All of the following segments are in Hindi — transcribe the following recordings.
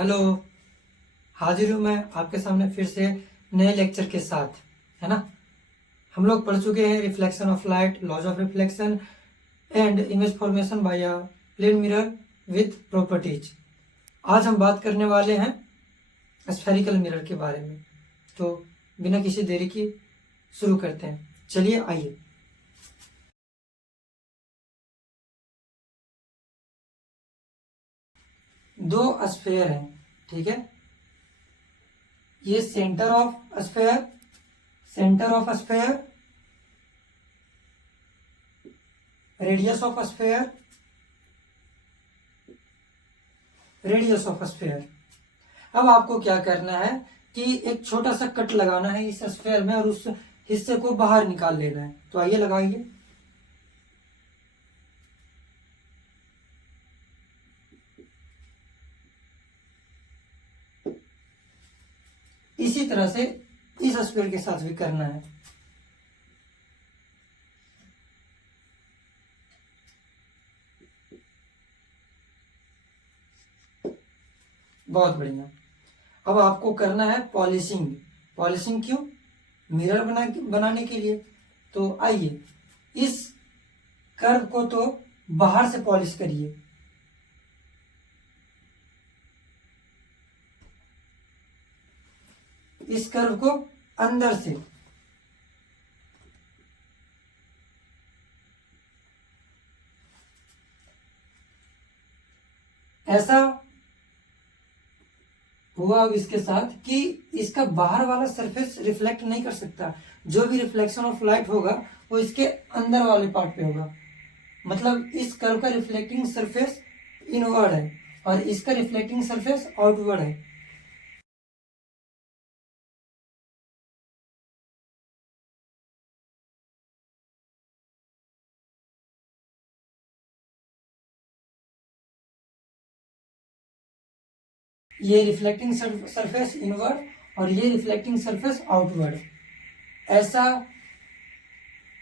हेलो। हाजिर हूँ मैं आपके सामने फिर से नए लेक्चर के साथ, है ना। हम लोग पढ़ चुके हैं reflection of light, laws of reflection and image formation by a plane mirror with properties. आज हम बात करने वाले हैं स्फेरिकल मिरर के बारे में। तो बिना किसी देरी की शुरू करते हैं। चलिए आइए। दो स्फेयर हैं, ठीक है। ये centre of sphere, radius of sphere, radius of sphere. अब आपको क्या करना है कि एक छोटा सा कट लगाना है इस स्फेयर में और उस हिस्से को बाहर निकाल लेना है। तो आइए लगाइए। इसी तरह से इस स्फेयर के साथ भी करना है। बहुत बढ़िया। अब आपको करना है पॉलिशिंग। पॉलिशिंग क्यों? मिरर बनाने के लिए। तो आइए इस कर्व को तो बाहर से पॉलिश करिए। इस कर्व को अंदर से। ऐसा हुआ अब इसके साथ कि इसका बाहर वाला सरफेस रिफ्लेक्ट नहीं कर सकता। जो भी रिफ्लेक्शन ऑफ लाइट होगा वो इसके अंदर वाले पार्ट पे होगा। मतलब इस कर्व का रिफ्लेक्टिंग सरफेस इनवर्ड है और इसका रिफ्लेक्टिंग सरफेस आउटवर्ड है। ये रिफ्लेक्टिंग सरफेस इनवर्ड और ये रिफ्लेक्टिंग सरफेस आउटवर्ड। ऐसा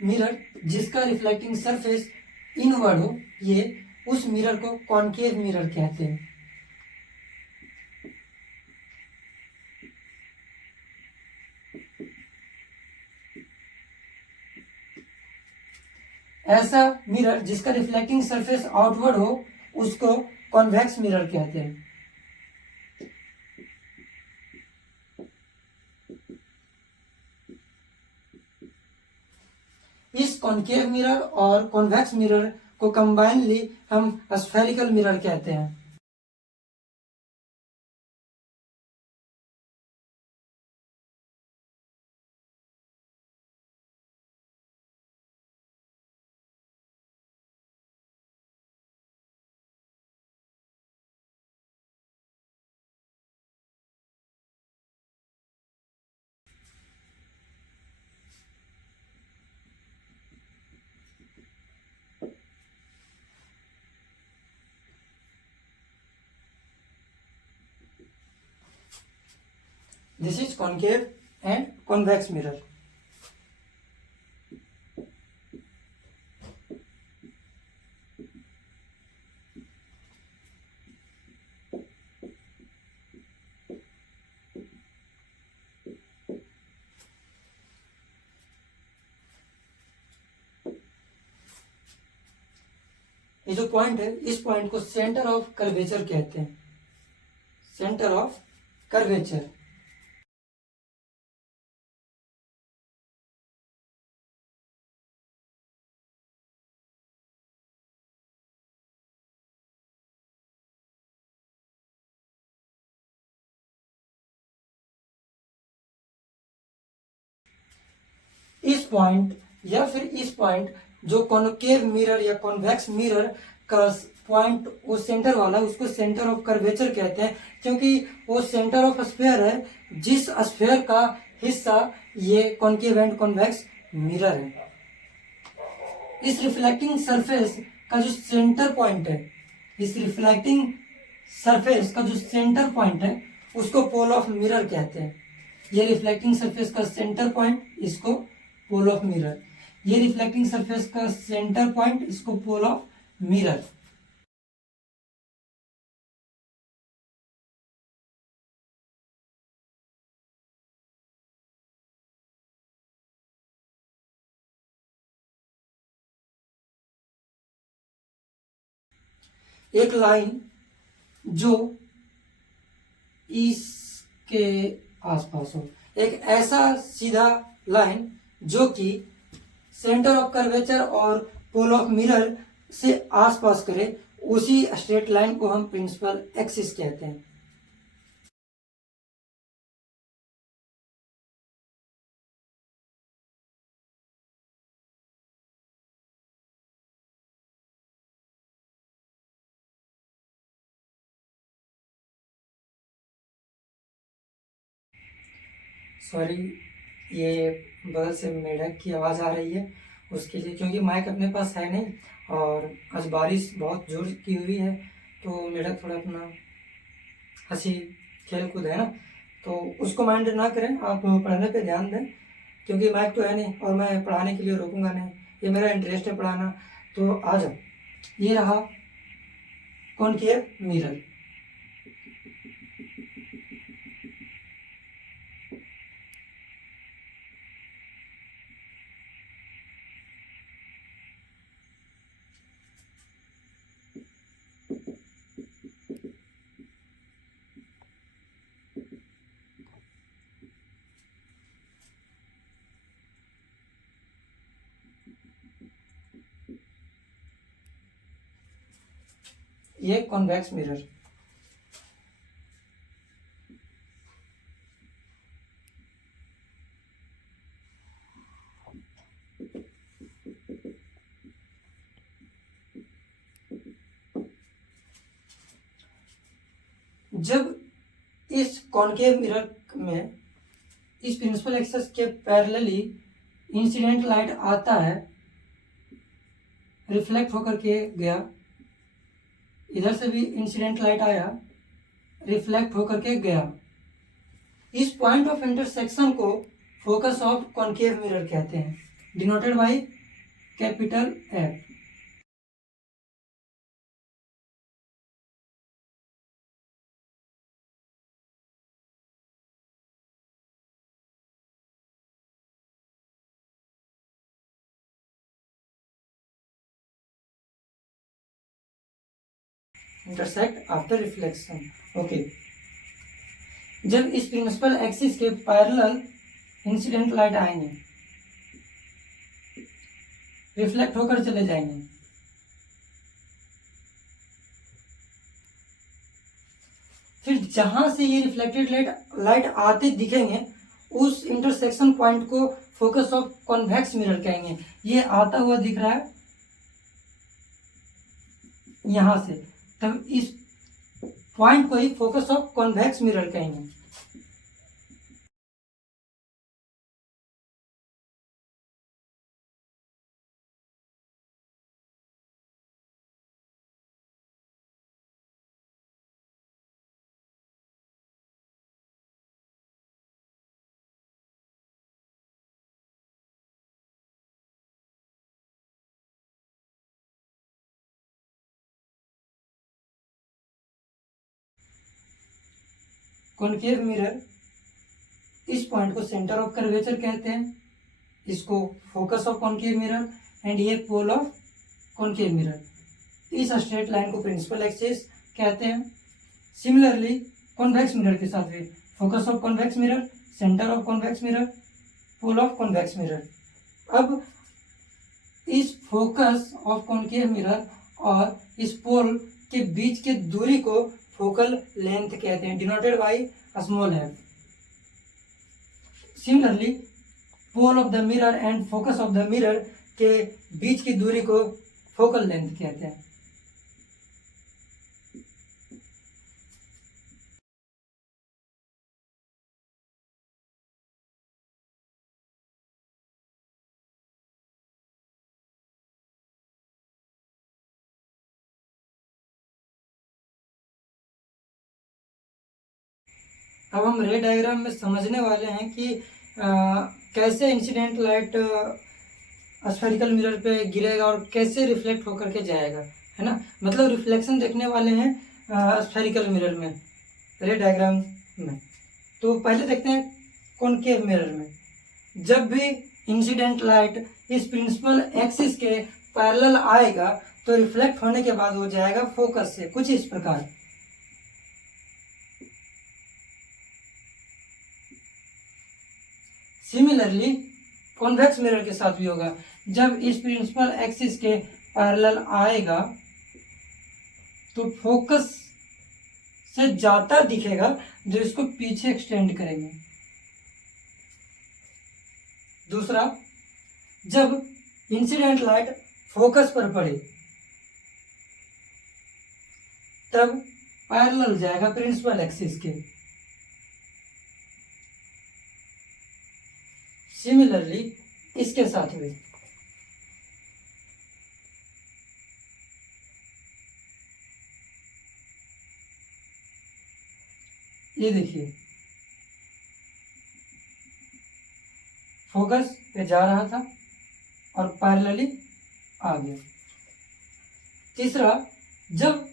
मिरर जिसका रिफ्लेक्टिंग सरफेस इनवर्ड हो, ये उस मिरर को कॉनकेव मिरर कहते हैं। ऐसा मिरर जिसका रिफ्लेक्टिंग सरफेस आउटवर्ड हो उसको कॉन्वेक्स मिरर कहते हैं। इस कॉनकेव मिरर और कॉन्वेक्स मिरर को कंबाइनली हम स्फेरिकल मिरर कहते हैं। This is concave and convex mirror. ये जो पॉइंट है इस पॉइंट को सेंटर ऑफ कर्वेचर कहते हैं। Centre of curvature. इस पॉइंट या फिर इस पॉइंट जो कॉनकेव मिरर या कॉन्वेक्स मिरर का पॉइंट वो सेंटर वाला उसको सेंटर ऑफ कर्वेचर कहते हैं, क्योंकि वो सेंटर ऑफ स्फेयर है जिस स्फेयर का हिस्सा ये कॉनकेव एंड कॉन्वेक्स मिरर है। इस रिफ्लेक्टिंग सरफेस का जो सेंटर पॉइंट है, इस रिफ्लेक्टिंग सरफेस का जो सेंटर पॉइंट है उसको पोल ऑफ मिरर कहते हैं। ये रिफ्लेक्टिंग सरफेस का सेंटर पॉइंट, इसको पोल ऑफ मिरर। ये रिफ्लेक्टिंग सरफेस का सेंटर पॉइंट, इसको पोल ऑफ मिरर। एक लाइन जो इसके आसपास हो, एक ऐसा सीधा लाइन जो कि सेंटर ऑफ कर्वेचर और पोल ऑफ मिरर से आसपास करे, उसी स्ट्रेट लाइन को हम प्रिंसिपल एक्सिस कहते हैं। सॉरी, ये बगल से मेढक की आवाज़ आ रही है, उसके लिए, क्योंकि माइक अपने पास है नहीं और आज बारिश बहुत जोर की हुई है, तो मेढक थोड़ा अपना हंसी खेल कूद है ना, तो उसको माइंड ना करें, आप पढ़ने पे ध्यान दें, क्योंकि माइक तो है नहीं और मैं पढ़ाने के लिए रोकूंगा नहीं, ये मेरा इंटरेस्ट है पढ़ाना। तो आ जाओ, ये रहा कॉनकेव मिरर। ये कॉन्वेक्स मिरर। जब इस कॉनकेव मिरर में इस प्रिंसिपल एक्सिस के पैरेलली इंसिडेंट लाइट आता है, रिफ्लेक्ट होकर के गया, इधर से भी इंसिडेंट लाइट आया, रिफ्लेक्ट होकर के गया, इस पॉइंट ऑफ इंटरसेक्शन को फोकस ऑफ कॉनकेव मिरर कहते हैं, denoted by capital F. Intersect after reflection. Okay, जब इस प्रिंसिपल एक्सिस के पैरेलल इंसिडेंट लाइट आएंगे, रिफ्लेक्ट होकर चले जाएंगे, फिर जहां से ये रिफ्लेक्टेड लाइट आते दिखेंगे, उस इंटरसेक्शन पॉइंट को फोकस ऑफ कॉन्वेक्स मिरर कहेंगे। ये आता हुआ दिख रहा है यहां से, तब इस पॉइंट को ही फोकस ऑफ कॉन्वेक्स मिरर कहेंगे। कॉनकेव मिरर, इस पॉइंट को सेंटर ऑफ कर्वेचर कहते हैं, इसको focus of concave mirror, and ये पोल ऑफ कॉनकेव मिरर। इस स्ट्रेट लाइन को प्रिंसिपल एक्सिस कहते हैं। सिमिलरली कॉन्वेक्स मिरर के साथ भी focus of convex mirror, centre of convex mirror, pole of convex mirror. अब इस फोकस ऑफ कॉनकेव मिरर और इस पोल के बीच की दूरी को फोकल लेंथ कहते हैं, denoted by small F. Similarly pole of the mirror and focus of the mirror के बीच की दूरी को फोकल लेंथ कहते हैं। अब हम रे डायग्राम में समझने वाले हैं कि कैसे इंसिडेंट लाइट स्फेरिकल मिरर पे गिरेगा और कैसे रिफ्लेक्ट होकर के जाएगा, है ना। मतलब रिफ्लेक्शन देखने वाले हैं स्फेरिकल मिरर में, रे डायग्राम में। तो पहले देखते हैं कॉनकेव मिरर में। जब भी इंसिडेंट लाइट इस प्रिंसिपल एक्सिस के पैरेलल आएगा तो रिफ्लेक्ट होने के बाद वो जाएगा फोकस से, कुछ इस प्रकार। सिमिलरली कॉन्वेक्स मिरर के साथ भी होगा। जब इस प्रिंसिपल एक्सिस के पैरेलल आएगा तो फोकस से ज्यादा दिखेगा, जो इसको पीछे एक्सटेंड करेंगे। दूसरा, जब इंसिडेंट लाइट फोकस पर पड़े तब पैरेलल जाएगा प्रिंसिपल एक्सिस के। सिमिलरली इसके साथ भी ये देखिए, फोकस पे जा रहा था और पैरेलली आ गया। तीसरा, जब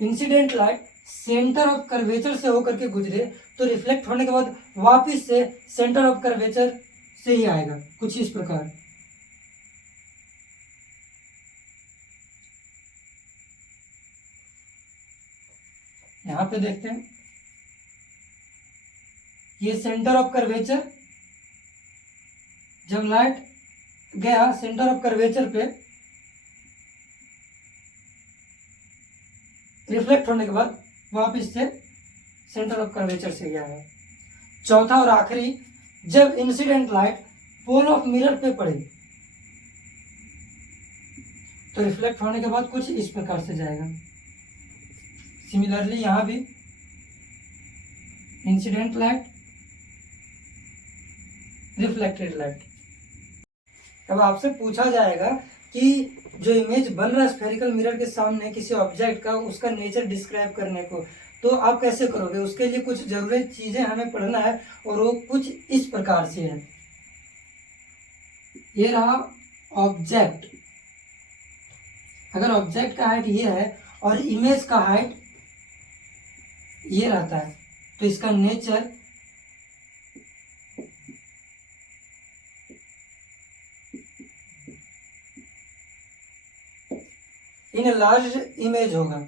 incident light centre of curvature से होकर के गुजरे तो रिफ्लेक्ट होने के बाद वापस से सेंटर ऑफ कर्वेचर से ही आएगा, कुछ इस प्रकार। यहां पे देखते हैं, ये सेंटर ऑफ कर्वेचर, जब लाइट गया सेंटर ऑफ कर्वेचर पे, रिफ्लेक्ट होने के बाद वापस से सेंटर ऑफ कर्वेचर से गया है। चौथा और आखिरी, जब incident light pole of mirror पे पड़े तो रिफ्लेक्ट होने के बाद कुछ इस प्रकार से जाएगा। सिमिलरली यहां भी इंसिडेंट लाइट, रिफ्लेक्टेड लाइट। अब आपसे पूछा जाएगा कि जो इमेज बन रहा है स्फेरिकल मिरर के सामने किसी ऑब्जेक्ट का, उसका नेचर डिस्क्राइब करने को, तो आप कैसे करोगे? उसके लिए कुछ जरूरी चीजें हमें पढ़ना है और वो कुछ इस प्रकार से है। ये रहा ऑब्जेक्ट। अगर ऑब्जेक्ट का हाइट ये है और इमेज का हाइट ये रहता है तो इसका नेचर इन लार्ज इमेज होगा।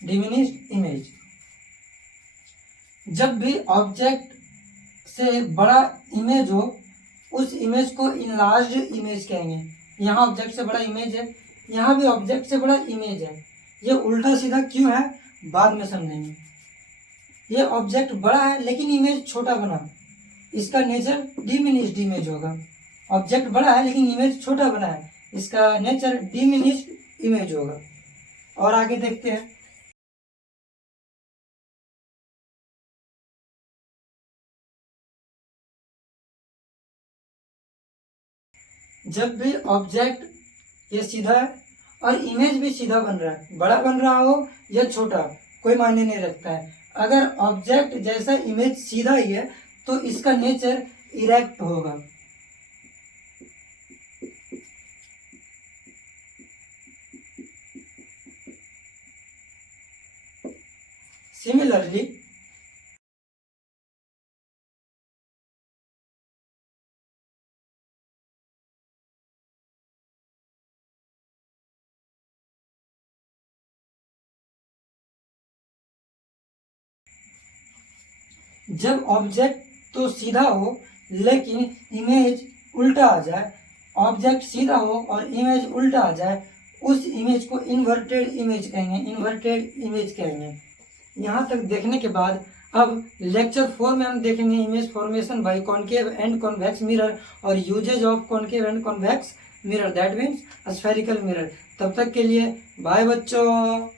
डिमिनिश्ड इमेज, जब भी ऑब्जेक्ट से बड़ा इमेज हो उस इमेज को इनलार्ज्ड इमेज कहेंगे। यहाँ ऑब्जेक्ट से बड़ा इमेज है, यहाँ भी ऑब्जेक्ट से बड़ा इमेज है। ये उल्टा सीधा क्यों है बाद में समझेंगे। ये ऑब्जेक्ट बड़ा है लेकिन इमेज छोटा बना, इसका नेचर डिमिनिश्ड इमेज होगा। ऑब्जेक्ट बड़ा है लेकिन इमेज छोटा बना है, इसका नेचर डिमिनिश्ड इमेज होगा। और आगे देखते हैं, जब भी ऑब्जेक्ट ये सीधा है और इमेज भी सीधा बन रहा है, बड़ा बन रहा हो या छोटा कोई मायने नहीं रखता है, अगर ऑब्जेक्ट जैसा इमेज सीधा ही है तो इसका नेचर इरेक्ट होगा। सिमिलरली जब ऑब्जेक्ट तो सीधा हो लेकिन इमेज उल्टा आ जाए, ऑब्जेक्ट सीधा हो और इमेज उल्टा आ जाए, उस इमेज को इन्वर्टेड इमेज कहेंगे, इन्वर्टेड इमेज कहेंगे। यहाँ तक देखने के बाद अब लेक्चर 4 में हम देखेंगे image formation by concave and convex mirror और uses of concave and convex mirror, that means spherical mirror. तब तक के लिए बाय बच्चों।